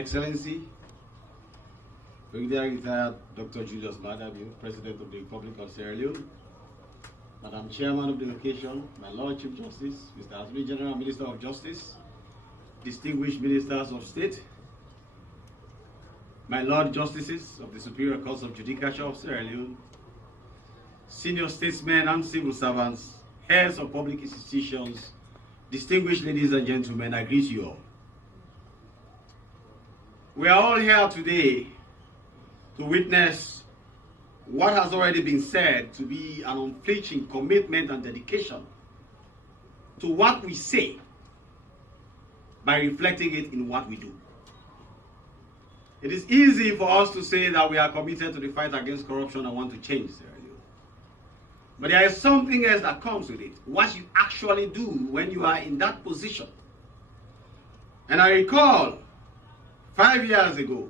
Excellency, Brigadier Retired Dr. Julius Maada, President of the Republic of Sierra Leone, Madam Chairman of the occasion, my Lord Chief Justice, Mr. Attorney General, Minister of Justice, distinguished Ministers of State, my Lord Justices of the Superior Courts of Judicature of Sierra Leone, senior statesmen and civil servants, heads of public institutions, distinguished ladies and gentlemen, I greet you all. We are all here today to witness what has already been said to be an unflinching commitment and dedication to what we say by reflecting it in what we do. It is easy for us to say that we are committed to the fight against corruption and want to change Sierra Leone. But there is something else that comes with it, what you actually do when you are in that position. And I recall 5 years ago,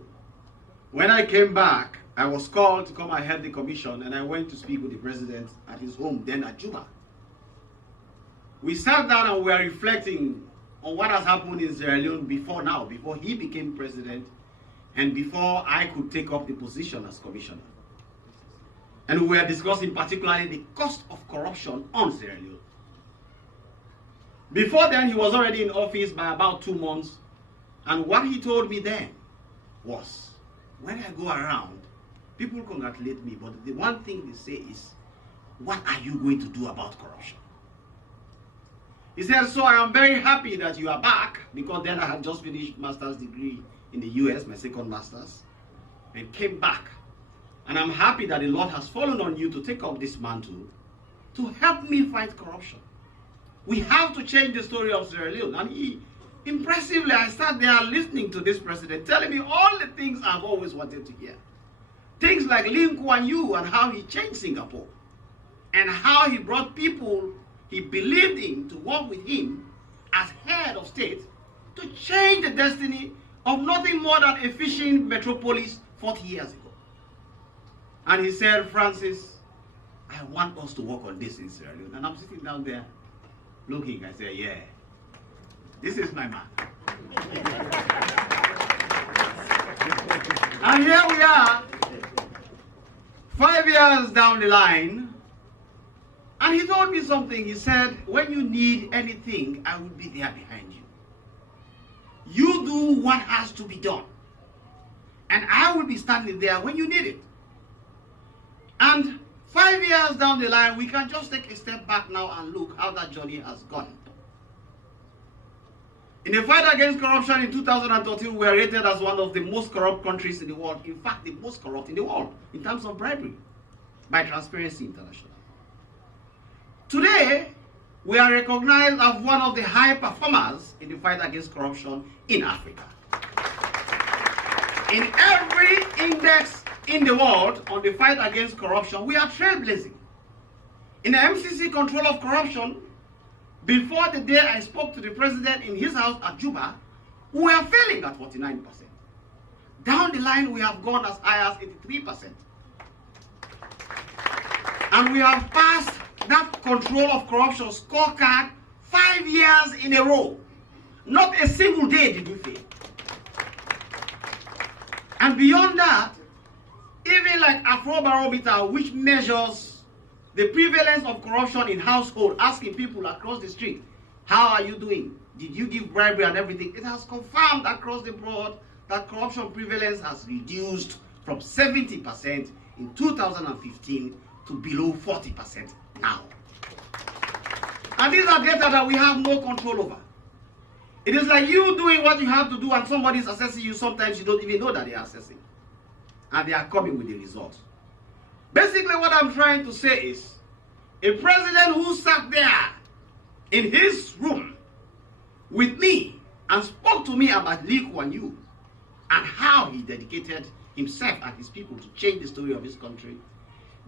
when I came back, I was called to come and head the commission, and I went to speak with the president at his home, then at Juba. We sat down and we were reflecting on what has happened in Sierra Leone before now, before he became president, and before I could take up the position as commissioner. And we were discussing particularly the cost of corruption on Sierra Leone. Before then, he was already in office by about 2 months, and what he told me then was, when I go around, people congratulate me, but the one thing they say is, what are you going to do about corruption? He said, so I am very happy that you are back, because then I had just finished master's degree in the US, my second master's, and came back. And I'm happy that the Lord has fallen on you to take up this mantle to help me fight corruption. We have to change the story of Sierra Leone. And impressively, I sat there listening to this president, telling me all the things I've always wanted to hear. Things like Lee Kuan Yew and how he changed Singapore, and how he brought people he believed in to work with him as head of state to change the destiny of nothing more than a fishing metropolis 40 years ago. And he said, Francis, I want us to work on this in Sierra Leone. And I'm sitting down there looking, I say, yeah, this is my man. And here we are, 5 years down the line, and he told me something. He said, when you need anything, I will be there behind you. You do what has to be done, and I will be standing there when you need it. And 5 years down the line, we can just take a step back now and look how that journey has gone. In the fight against corruption in 2013, we were rated as one of the most corrupt countries in the world. In fact, the most corrupt in the world in terms of bribery by Transparency International. Today, we are recognized as one of the high performers in the fight against corruption in Africa. In every index in the world on the fight against corruption, we are trailblazing. In the MCC control of corruption, before the day I spoke to the president in his house at Juba, we were failing at 49%. Down the line, we have gone as high as 83%. And we have passed that control of corruption scorecard 5 years in a row. Not a single day did we fail. And beyond that, even like Afrobarometer, which measures the prevalence of corruption in household, asking people across the street, how are you doing? Did you give bribery and everything? It has confirmed across the board that corruption prevalence has reduced from 70% in 2015 to below 40% now. And these are data that we have no control over. It is like you doing what you have to do and somebody is assessing you. Sometimes you don't even know that they are assessing. And they are coming with the results. Basically what I'm trying to say is, a president who sat there in his room with me and spoke to me about Lee Kuan Yew and how he dedicated himself and his people to change the story of his country,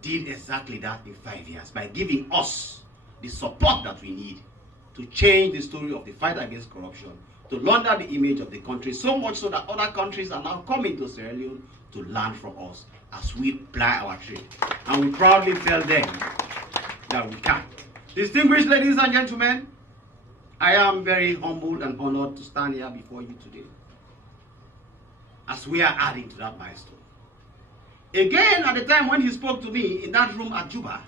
did exactly that in 5 years by giving us the support that we need to change the story of the fight against corruption, to launder the image of the country, so much so that other countries are now coming to Sierra Leone to learn from us as we ply our trade. And we proudly tell them that we can. Distinguished ladies and gentlemen, I am very humbled and honored to stand here before you today. as we are adding to that milestone. Again, at the time when he spoke to me in that room at Juba,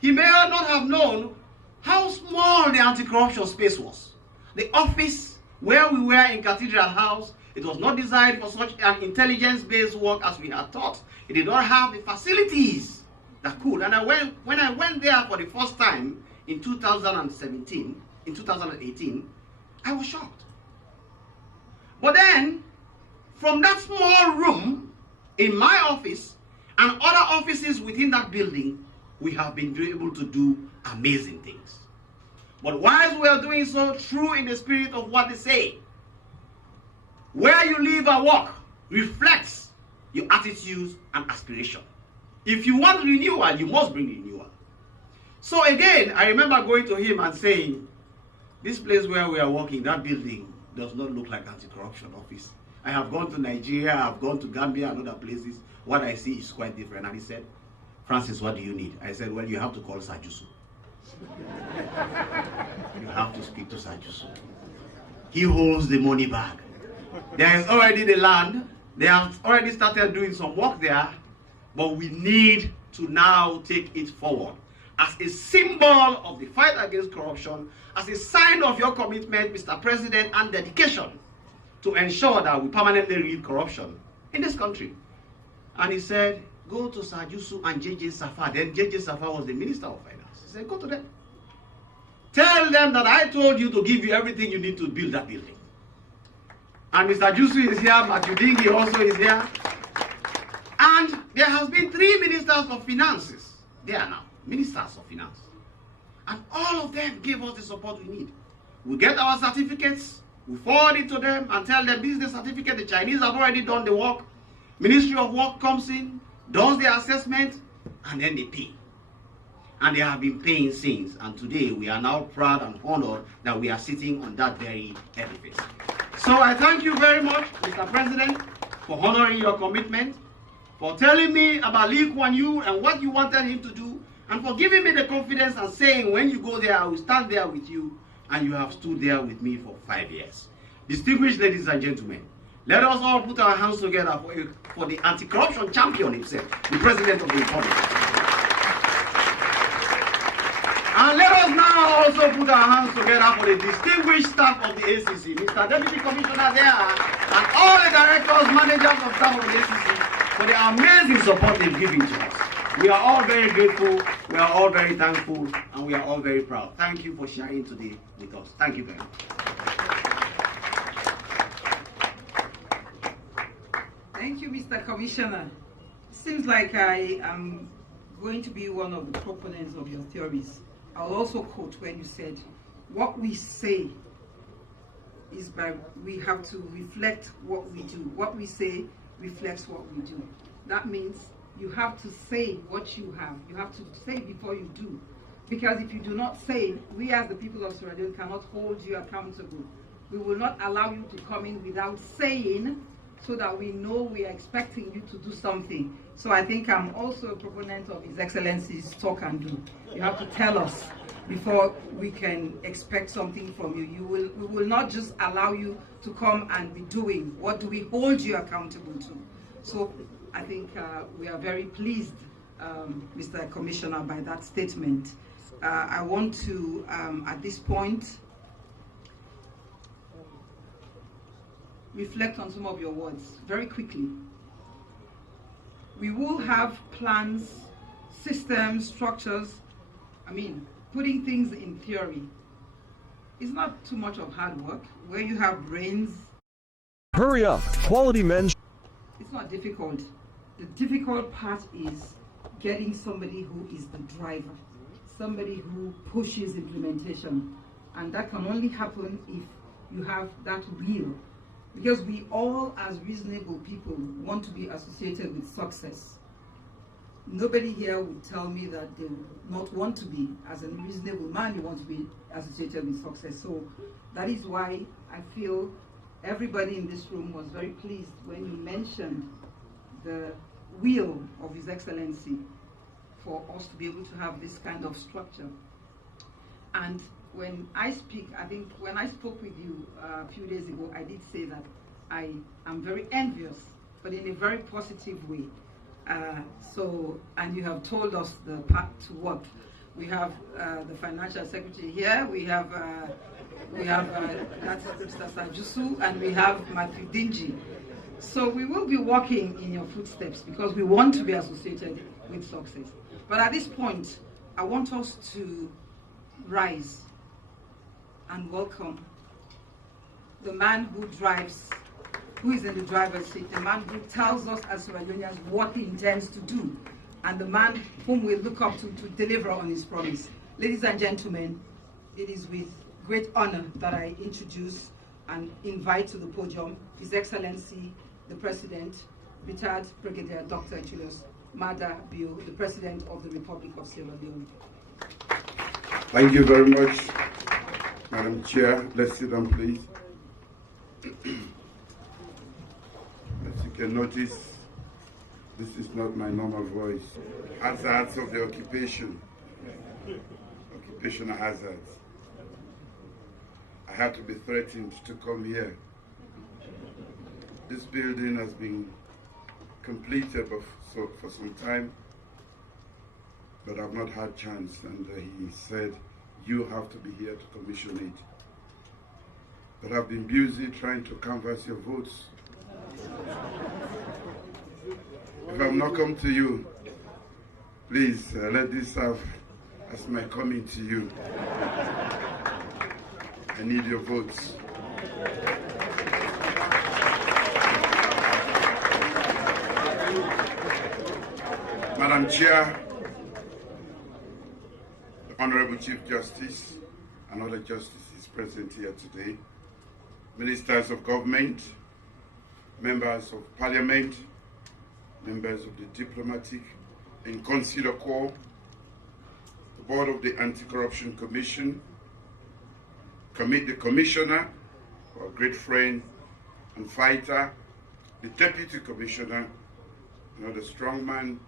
he may not have known how small the anti-corruption space was. The office where we were in Cathedral House, it was not designed for such an intelligence-based work as we had thought. It did not have the facilities that could. And when I went there for the first time in 2018, I was shocked. But then, from that small room in my office and other offices within that building, we have been able to do amazing things. But whilst we are doing so, true in the spirit of what they say, where you live and work reflects your attitudes and aspiration. If you want renewal, you must bring renewal. So again, I remember going to him and saying, this place where we are working, that building does not look like anti-corruption office. I have gone to Nigeria, I have gone to Gambia and other places. What I see is quite different. And he said, Francis, what do you need? I said, well, you have to call Sajusu. You have to speak to Sajusu. He holds the money bag. There is already the land. They have already started doing some work there. But we need to now take it forward as a symbol of the fight against corruption, as a sign of your commitment, Mr. President, and dedication to ensure that we permanently rid corruption in this country. And he said, go to Sajusu and JJ Safa. Then JJ Safa was the Minister of Finance. He said, go to them. Tell them that I told you to give you everything you need to build that building. And Mr. Jusu is here, Matthew Dingy also is here. And there has been 3 ministers of finances there now, ministers of finance. And all of them gave us the support we need. We get our certificates, we forward it to them and tell them this is the certificate. The Chinese have already done the work. Ministry of Work comes in, does the assessment, and then they pay. And they have been paying since. And today we are now proud and honored that we are sitting on that very edifice. So I thank you very much, Mr. President, for honoring your commitment, for telling me about Lee Kuan Yew and what you wanted him to do, and for giving me the confidence and saying, when you go there, I will stand there with you, and you have stood there with me for 5 years. Distinguished ladies and gentlemen, let us all put our hands together for the anti-corruption champion himself, the President of the Republic. And let us now also put our hands together for the distinguished staff of the ACC, Mr. Deputy Commissioner there, and all the directors, managers of staff of the ACC, for the amazing support they've given to us. We are all very grateful, we are all very thankful, and we are all very proud. Thank you for sharing today with us. Thank you very much. Thank you, Mr. Commissioner. It seems like I am going to be one of the proponents of your theories. I'll also quote when you said, what we say is we have to reflect what we do. What we say reflects what we do. That means you have to say what you have. You have to say before you do. Because if you do not say, we as the people of Sierra Leone cannot hold you accountable. We will not allow you to come in without saying, so that we know we are expecting you to do something. So I think I'm also a proponent of His Excellency's talk and do. You have to tell us before we can expect something from you. We will not just allow you to come and be doing. What do we hold you accountable to? So I think we are very pleased, Mr. Commissioner, by that statement. I want to, at this point, reflect on some of your words very quickly. We will have plans, systems, structures. I mean, putting things in theory is not too much of hard work. Where you have brains. Hurry up, quality men. It's not difficult. The difficult part is getting somebody who is the driver, somebody who pushes implementation. And that can only happen if you have that will. Because we all, as reasonable people, want to be associated with success. Nobody here would tell me that they would not want to be. As a reasonable man, you want to be associated with success. So that is why I feel everybody in this room was very pleased when you mentioned the will of His Excellency for us to be able to have this kind of structure. And when I speak, I think when I spoke with you a few days ago, I did say that I am very envious, but in a very positive way. And you have told us the path to work. We have the financial secretary here. We have that's Mr. Sajusu, and we have Matthew Dingy. So we will be walking in your footsteps because we want to be associated with success. But at this point, I want us to rise and welcome the man who is in the driver's seat, the man who tells us as Sierra Leoneans what he intends to do, and the man whom we look up to deliver on his promise. Ladies and gentlemen, it is with great honor that I introduce and invite to the podium His Excellency, the President, retired Brigadier Dr. Julius Maada, the President of the Republic of Sierra Leone. Thank you very much, Madam Chair. Let's sit down, please. As you can notice, this is not my normal voice. Hazards of the occupation, occupational hazards. I had to be threatened to come here. This building has been completed for some time, but I've not had chance, and he said, you have to be here to commission it. But I've been busy trying to canvass your votes. If I've not come to you, please let this serve as my coming to you. I need your votes. Madam Chair, the Honorable Chief Justice and other justices present here today, Ministers of Government, Members of Parliament, members of the Diplomatic and Consular Corps, the Board of the Anti-Corruption Commission, the Commissioner, our great friend and fighter, the Deputy Commissioner, another strong man,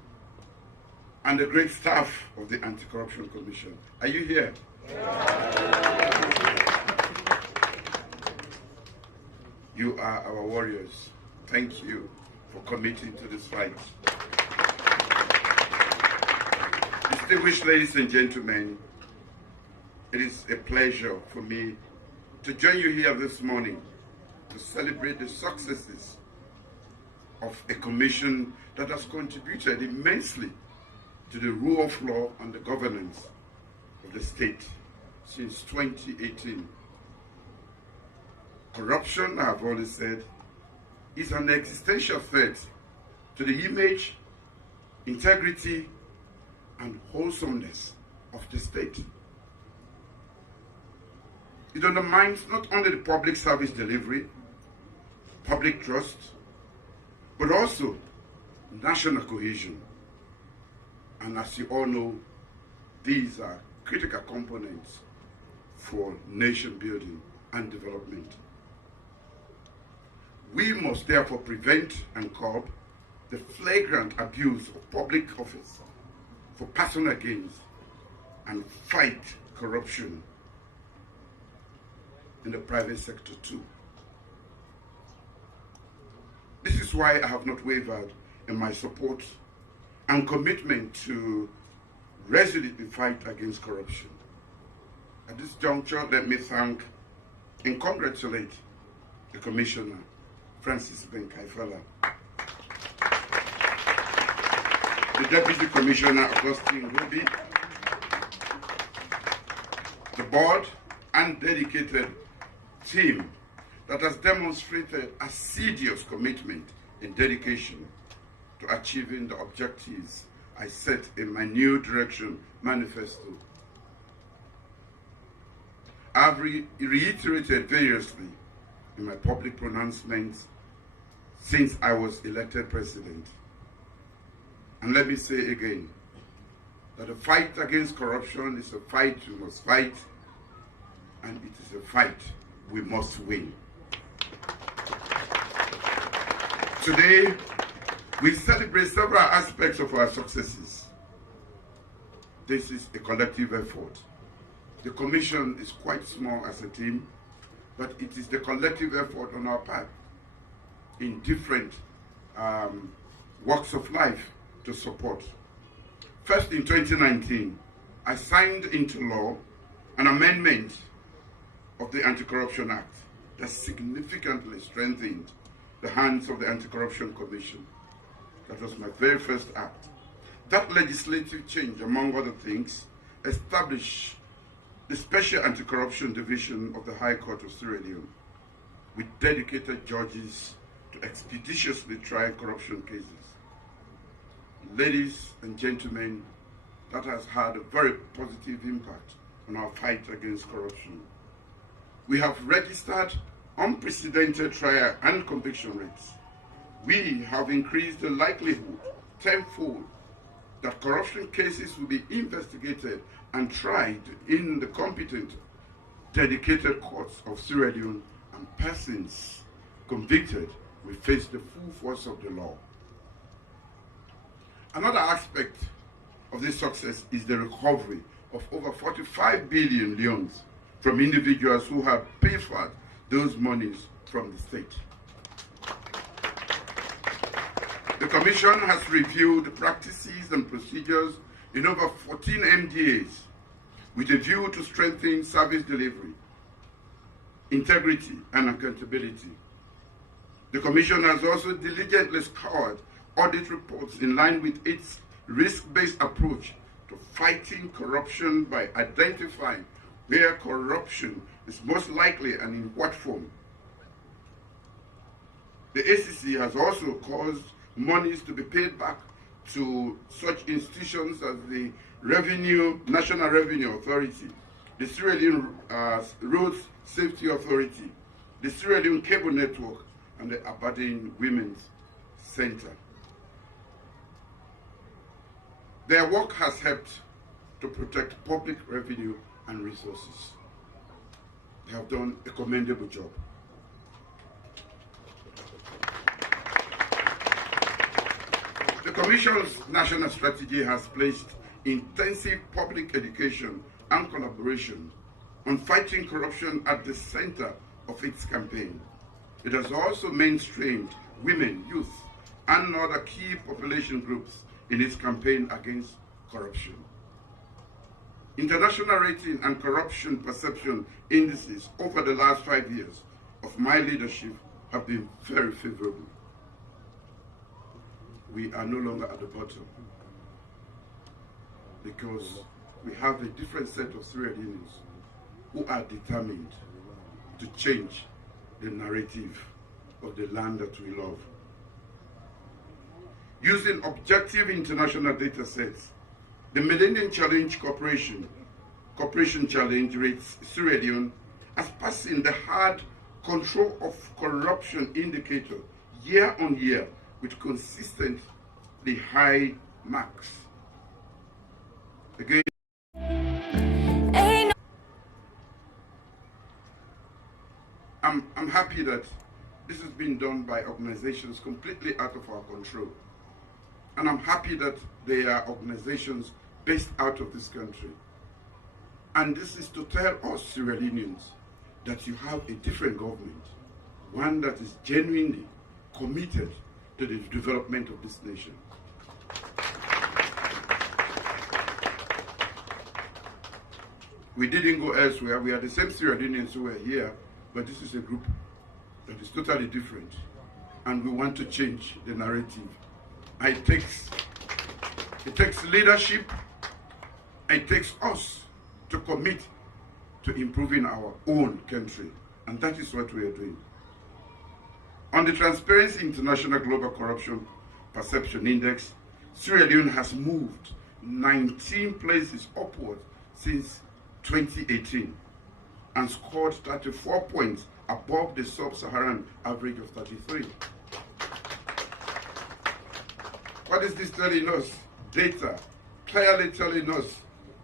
and the great staff of the Anti-Corruption Commission. Are you here? You are our warriors. Thank you for committing to this fight. Distinguished ladies and gentlemen, it is a pleasure for me to join you here this morning to celebrate the successes of a commission that has contributed immensely to the rule of law and the governance of the state since 2018. Corruption, I have always said, is an existential threat to the image, integrity, and wholesomeness of the state. It undermines not only the public service delivery, public trust, but also national cohesion. And as you all know, these are critical components for nation building and development. We must therefore prevent and curb the flagrant abuse of public office for personal gains and fight corruption in the private sector too. This is why I have not wavered in my support and commitment to resolutely fight against corruption. At this juncture, let me thank and congratulate the Commissioner, Francis Benkaifala, the Deputy Commissioner, Augustine Ruby, the board and dedicated team that has demonstrated assiduous commitment and dedication to achieving the objectives I set in my New Direction Manifesto. I've reiterated variously in my public pronouncements since I was elected president. And let me say again, that the fight against corruption is a fight we must fight, and it is a fight we must win. Today, we celebrate several aspects of our successes. This is a collective effort. The Commission is quite small as a team, but it is the collective effort on our part in different walks of life to support. First, in 2019, I signed into law an amendment of the Anti-Corruption Act that significantly strengthened the hands of the Anti-Corruption Commission. That was my very first act. That legislative change, among other things, established the Special Anti-Corruption Division of the High Court of Sierra Leone, with dedicated judges to expeditiously try corruption cases. Ladies and gentlemen, that has had a very positive impact on our fight against corruption. We have registered unprecedented trial and conviction rates. We have increased the likelihood tenfold that corruption cases will be investigated and tried in the competent, dedicated courts of Sierra Leone, and persons convicted will face the full force of the law. Another aspect of this success is the recovery of over 45 billion leones from individuals who have pilfered those monies from the state. The Commission has reviewed practices and procedures in over 14 MDAs with a view to strengthen service delivery, integrity, and accountability. The Commission has also diligently scoured audit reports in line with its risk-based approach to fighting corruption by identifying where corruption is most likely and in what form. The ACC has also caused monies to be paid back to such institutions as the National Revenue Authority, the Sierra Leone Road Safety Authority, the Sierra Leone Cable Network, and the Aberdeen Women's Center. Their work has helped to protect public revenue and resources. They have done a commendable job. The Commission's national strategy has placed intensive public education and collaboration on fighting corruption at the center of its campaign. It has also mainstreamed women, youth, and other key population groups in its campaign against corruption. International rating and corruption perception indices over the last 5 years of my leadership have been very favorable. We are no longer at the bottom because we have a different set of Sierra Leoneans who are determined to change the narrative of the land that we love. Using objective international data sets, the Millennium Challenge Corporation Challenge rates Sierra Leone as passing the hard control of corruption indicator year on year with consistently high marks. Again, I'm happy that this has been done by organizations completely out of our control. And I'm happy that they are organizations based out of this country. And this is to tell us Sierra Leoneans that you have a different government, one that is genuinely committed to the development of this nation. We didn't go elsewhere. We are the same Sierra Leoneans who were here, but this is a group that is totally different. And we want to change the narrative. It takes leadership. It takes us to commit to improving our own country. And that is what we are doing. On the Transparency International Global Corruption Perception Index, Sierra Leone has moved 19 places upward since 2018 and scored 34 points above the sub-Saharan average of 33. What is this telling us? Data clearly telling us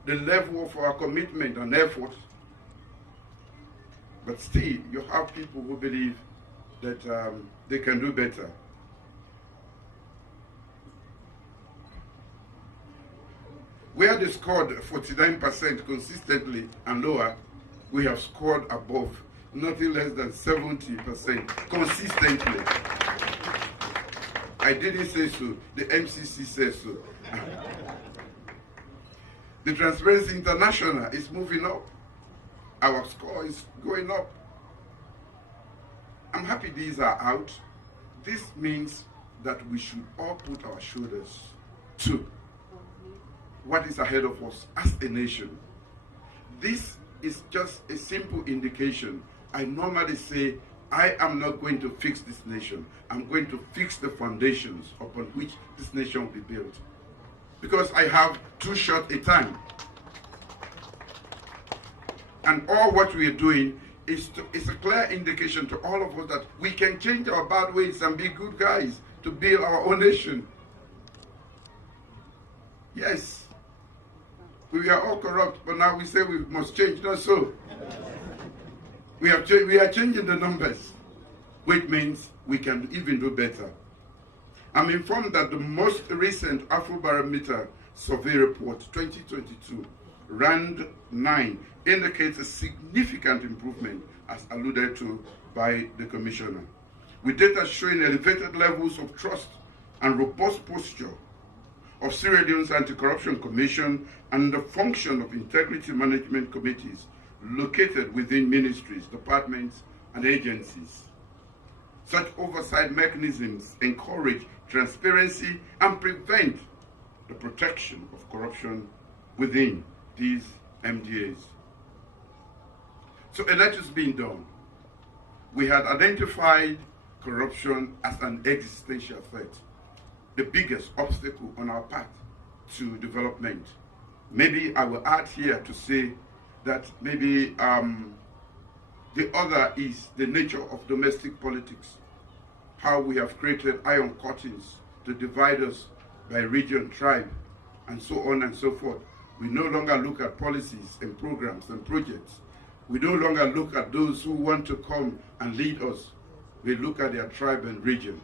the level of our commitment and effort. But still, you have people who believe that they can do better. Where they scored 49% consistently and lower, we have scored above, nothing less than 70% consistently. I didn't say so. The MCC says so. The Transparency International is moving up. Our score is going up. I'm happy these are out. This means that we should all put our shoulders to what is ahead of us as a nation. This is just a simple indication. I normally say, I am not going to fix this nation. I'm going to fix the foundations upon which this nation will be built. Because I have too short a time. And all what we are doing is a clear indication to all of us that we can change our bad ways and be good guys to build our own nation. Yes, we are all corrupt, but now we say we must change. Not so. We are changing the numbers, which means we can even do better. I'm informed that the most recent Afrobarometer survey report 2022, round 9, indicates a significant improvement, as alluded to by the Commissioner, with data showing elevated levels of trust and robust posture of Sierra Leone's Anti-Corruption Commission and the function of integrity management committees located within ministries, departments, and agencies. Such oversight mechanisms encourage transparency and prevent the protection of corruption within these MDAs. So a lot is being done. We had identified corruption as an existential threat, the biggest obstacle on our path to development. Maybe I will add here to say that maybe the other is the nature of domestic politics, how we have created iron curtains to divide us by region, tribe, and so on and so forth. We no longer look at policies and programs and projects. We no longer look at those who want to come and lead us. We look at their tribe and region.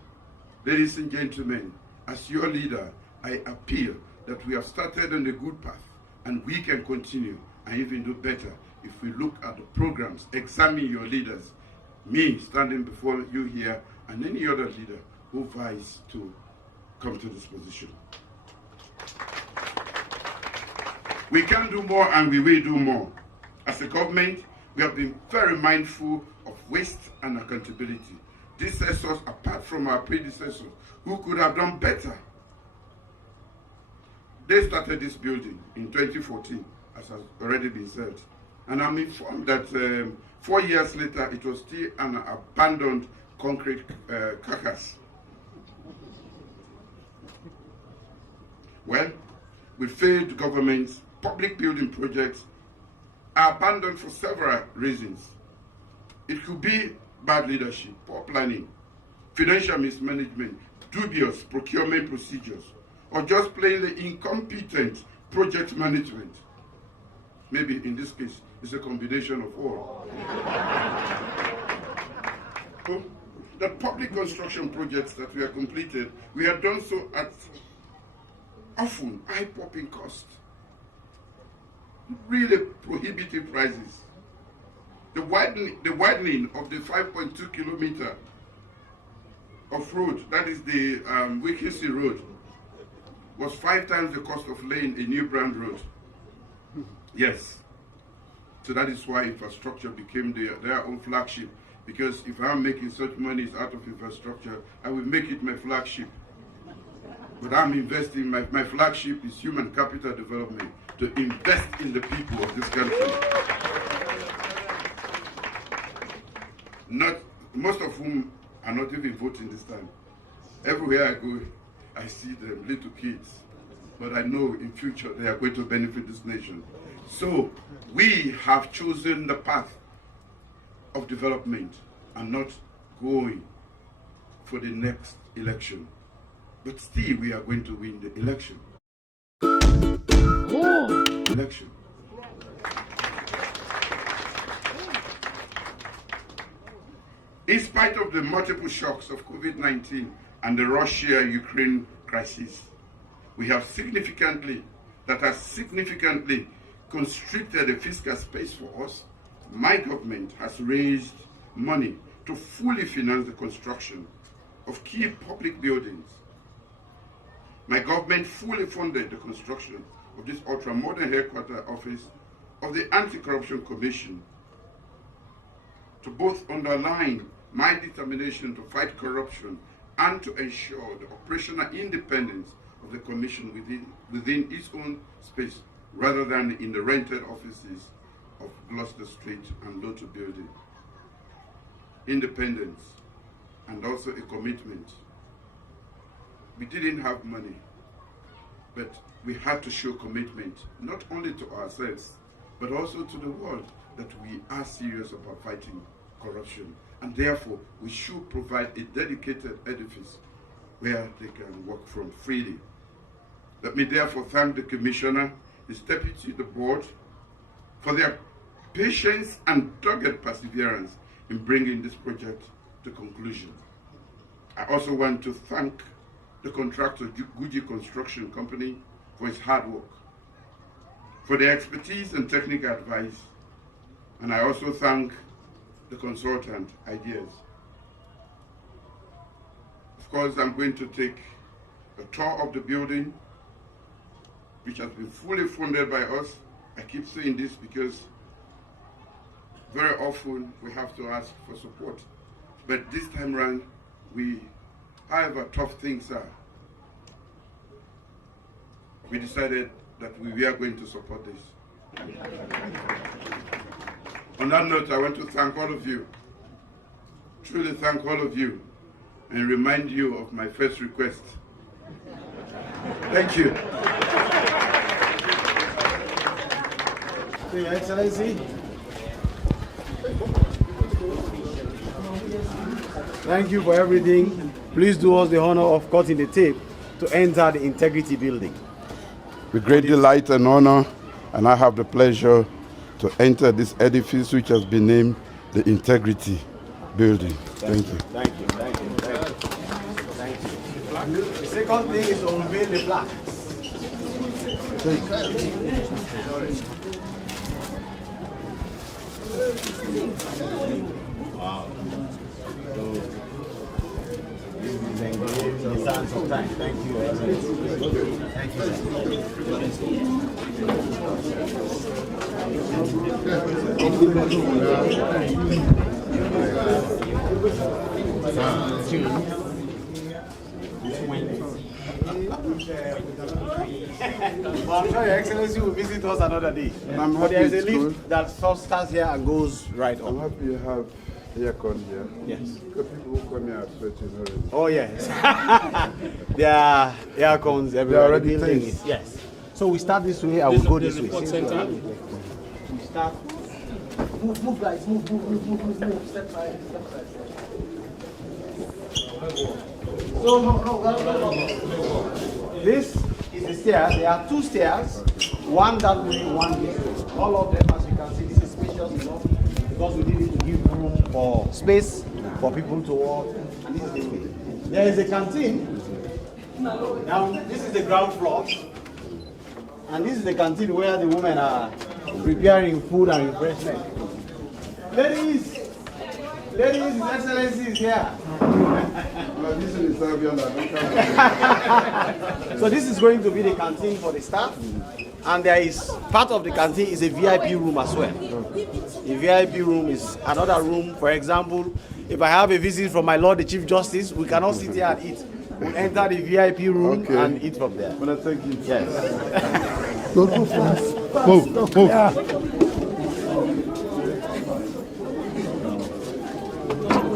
Ladies and gentlemen, as your leader, I appeal that we have started on a good path and we can continue and even do better if we look at the programs, examine your leaders, me standing before you here, and any other leader who vies to come to this position. We can do more and we will do more. As a government, we have been very mindful of waste and accountability. This sets us apart from our predecessors who could have done better. They started this building in 2014, as has already been said. And I'm informed that 4 years later, it was still an abandoned concrete carcass. Well, with failed governments, public building projects are abandoned for several reasons. It could be bad leadership, poor planning, financial mismanagement, dubious procurement procedures, or just plainly incompetent project management. Maybe in this case, it's a combination of all. So, the public construction projects that we have completed, we have done so at often eye-popping cost, really prohibitive prices. The widening of the 5.2 kilometer of road, that is the Wikisi Road, was 5 times the cost of laying a new brand road. Yes. So that is why infrastructure became their own flagship. Because if I'm making such money out of infrastructure, I will make it my flagship. But I'm investing, my flagship is human capital development, to invest in the people of this country. Most of whom are not even voting this time. Everywhere I go, I see them, little kids. But I know in future they are going to benefit this nation. So we have chosen the path of development and not going for the next election. But still we are going to win the election. Election. In spite of the multiple shocks of COVID-19 and the Russia-Ukraine crisis, we have significantly constricted the fiscal space for us. My government has raised money to fully finance the construction of key public buildings My government fully funded the construction of this ultra-modern headquarters office of the Anti-Corruption Commission to both underline my determination to fight corruption and to ensure the operational independence of the Commission within its own space, rather than in the rented offices of Gloucester Street and Loto Building. Independence, and also a commitment. We didn't have money, but we had to show commitment, not only to ourselves, but also to the world, that we are serious about fighting corruption. And therefore, we should provide a dedicated edifice where they can work from freely. Let me therefore thank the Commissioner, his deputy, the board, for their patience and dogged perseverance in bringing this project to conclusion. I also want to thank the contractor, Guji Construction Company, for its hard work, for their expertise and technical advice. And I also thank the consultant, Ideas. Of course, I'm going to take a tour of the building, which has been fully funded by us. I keep saying this because very often we have to ask for support. But this time around, however tough things are, we decided that we were going to support this. On that note, I want to thank all of you, truly thank all of you, and remind you of my first request. Thank you. Your Excellency. Thank you for everything. Please do us the honor of cutting the tape to enter the Integrity Building. With great delight and honor, and I have the pleasure to enter this edifice which has been named the Integrity Building. Thank you. Thank you. Thank you. Thank you. Thank you. The second thing is to unveil the plaque. Wow. So, this is engaged in the sands of time. Thank you. Thank Well, I'm sure Your Excellency will visit us another day. But there's a lift that first starts here and goes right up. I'm happy you have aircon here. Yes. Because people who come here are sweating already. Oh, yes. There are air cons everywhere. already The building tense. is- Yes. So we start this way, I will go this way. We start. Move, guys. Move. Step side. No. This is the stairs. There are two stairs. One that way, one this way. All of them, as you can see, this is spacious enough because we needed to give room for space for people to walk. And this is the way. There is a canteen. Now, this is the ground floor. And this is the canteen where the women are preparing food and refreshment. Ladies, His Excellency is here. This is Serbian. So this is going to be the canteen for the staff. And there is, part of the canteen is a VIP room as well. The VIP room is another room. For example, if I have a visit from my Lord the Chief Justice, we cannot sit here and eat. We'll enter the VIP room and eat from there. Well, thank you. Yes. Don't move fast. Move. Yeah.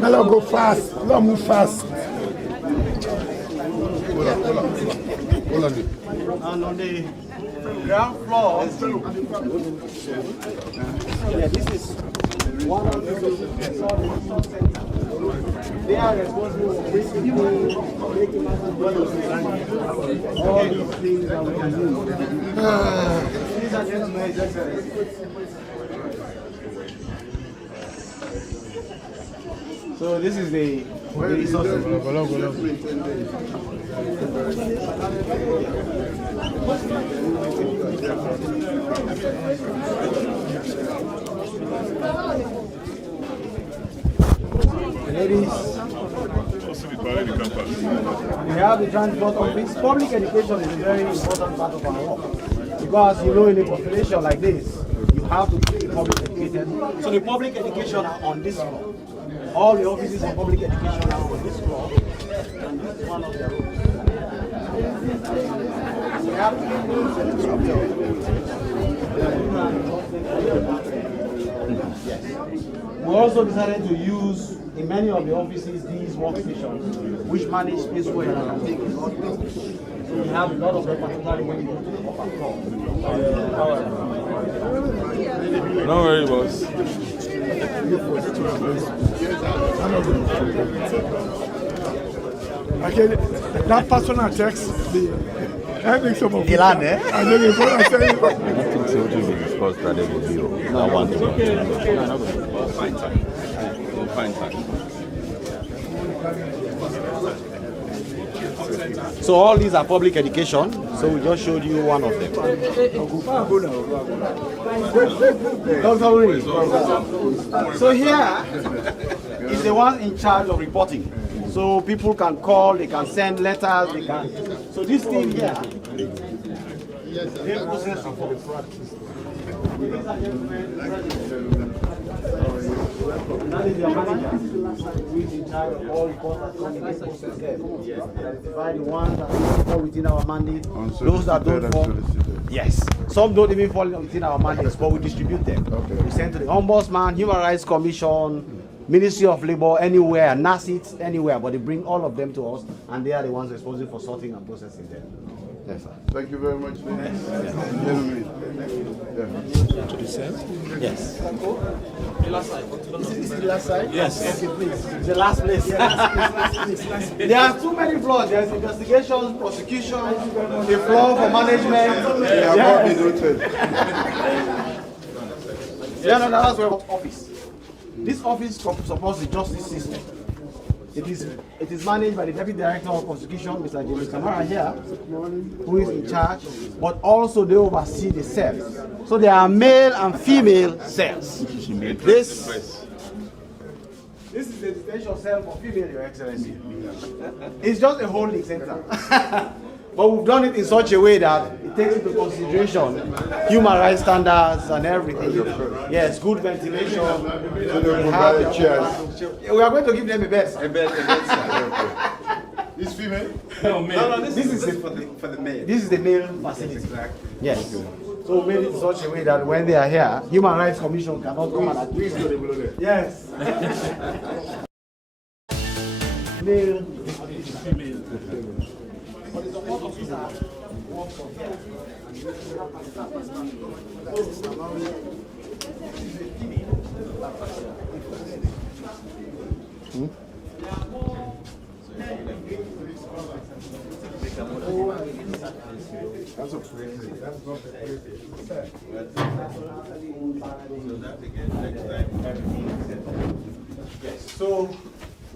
Now go fast. Don't move fast. Hold on. And on the ground floor, this is one of the they are responsible for making all these things that we can do. These are gentlemen, His Excellency. So this is the resources. Ladies, have the transport office. Public education is a very important part of our work. Because you know, in a population like this, you have to be public educated. So the public education are on this floor. All the offices of public education are on this floor. And this is one of their rooms. We have yes. We also decided to use in many of the offices these workstations which manage space where you can take a lot of things. So we have a lot of them, particularly when you go to the upper floor. No worry, boss. Okay, that personal text, I think some of The land, eh? I think it's what I say. I think so. It will be discussed that they will be. No, I want to. Fine time. Fine time. So all these are public education. So we just showed you one of them. So here is the one in charge of reporting. So people can call, they can send letters, they can. So this thing here, they process reports. That is your manager, who is in charge of all reports that come in this process here. Identify the ones that fall within our mandate, those that don't fall. Yes, some don't even fall within our mandates, but we distribute them. We send to the Ombudsman, Human Rights Commission, Ministry of Labor, anywhere, NASIT, anywhere, but they bring all of them to us, and they are the ones responsible for sorting and processing them. Yes, sir. Thank you very much. Yes. Yes. Is it the last side? Yes. Okay, please. The last place. There are too many floors. There's investigations, prosecution, the floor for management. Yeah, no, that's where office. This office supports the justice system. It is managed by the Deputy Director of Prosecution, Mr. Julius here, who is in charge, but also they oversee the cells. So there are male and female cells. This is the detention cell for female, Your Excellency. It's just a holding center. But we've done it in such a way that it takes into consideration human rights standards and everything. Yes, good ventilation. So they have the chairs. We are going to give them a bed. A bed, This female? No, this is for the male. This is the male facility. Yes. So we made it in such a way that when they are here, Human Rights Commission cannot come and accuse them. Yes. Male. But the support officer works from here. That's a crazy. That's not crazy. So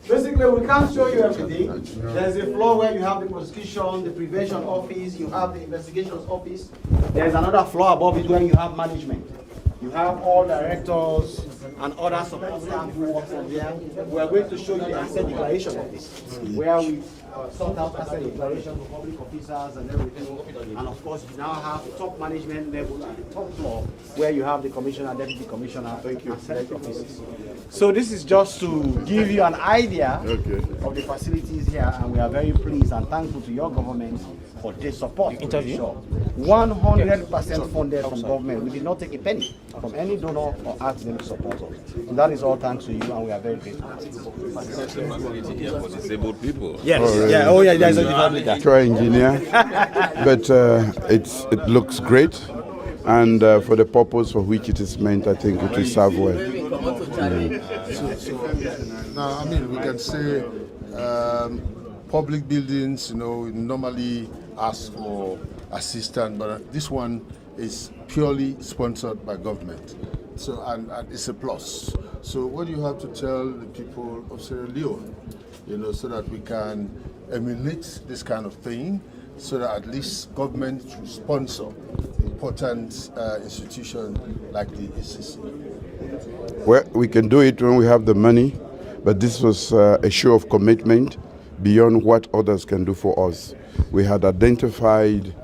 basically, we can't show you everything. There's a floor where you have the prosecution, the prevention office, you have the investigations office. There's another floor above it where you have management. You have all directors and other support staff who work from there. We are going to show you the asset declaration office, where we sort out asset declaration for public officers and everything. And of course, you now have top management level at the top floor, where you have the commissioner, deputy commissioner, and select offices. So this is just to give you an idea of the facilities here, and we are very pleased and thankful to your government for this support. Interview. 100% funded from government. We did not take a penny from any donor or ask them to support us. And that is all thanks to you, and we are very grateful. Facility here for disabled people. Yes. Yeah. Oh yeah. There's a development. Try engineer, but it looks great, and for the purpose for which it is meant, I think it will serve well. Now, I mean, we can say public buildings, normally ask for assistance, but this one is purely sponsored by government. So, and it's a plus. So, what do you have to tell the people of Sierra Leone, so that we can emulate this kind of thing, so that at least government should sponsor important institutions like the ECC? Well, we can do it when we have the money, but this was a show of commitment beyond what others can do for us. We had identified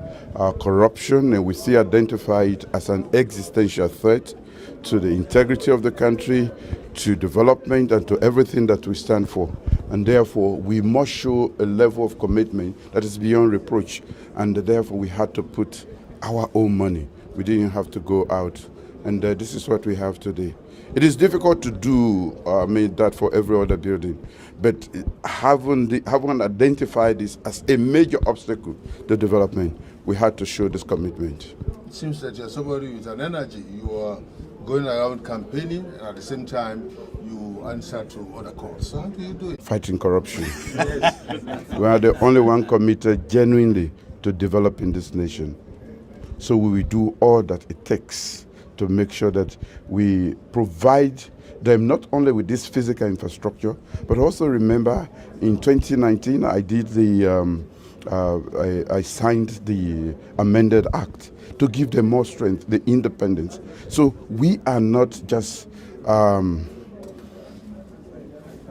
corruption, and we see identify it as an existential threat to the integrity of the country, to development, and to everything that we stand for. And therefore, we must show a level of commitment that is beyond reproach. And therefore, we had to put our own money. We didn't have to go out. And this is what we have today. It is difficult to do that for every other building, but having identified this as a major obstacle to development, we had to show this commitment. It seems that you're somebody with an energy. You are going around campaigning, and at the same time, you answer to other calls. So how do you do it? Fighting corruption. We are the only one committed genuinely to developing this nation. So we will do all that it takes to make sure that we provide them not only with this physical infrastructure, but also remember in 2019 I did I signed the amended act to give them more strength, the independence. So we are not just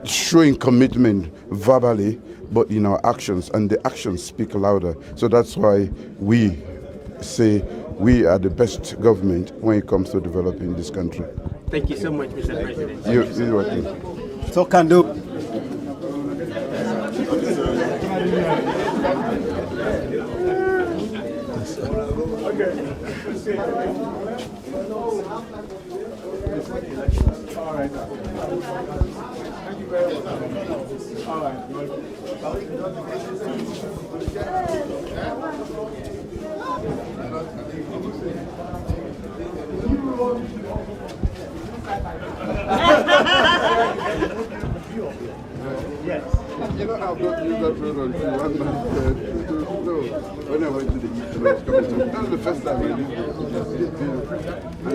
showing commitment verbally, but in our actions, and the actions speak louder. So that's why we say we are the best government when it comes to developing this country. Thank you so much, Mr. President. You're welcome. So can do. All right. Thank you very much. All right. Yes. You know, I've got you that road on when I went to the East, I was coming to. That was the first time I did it.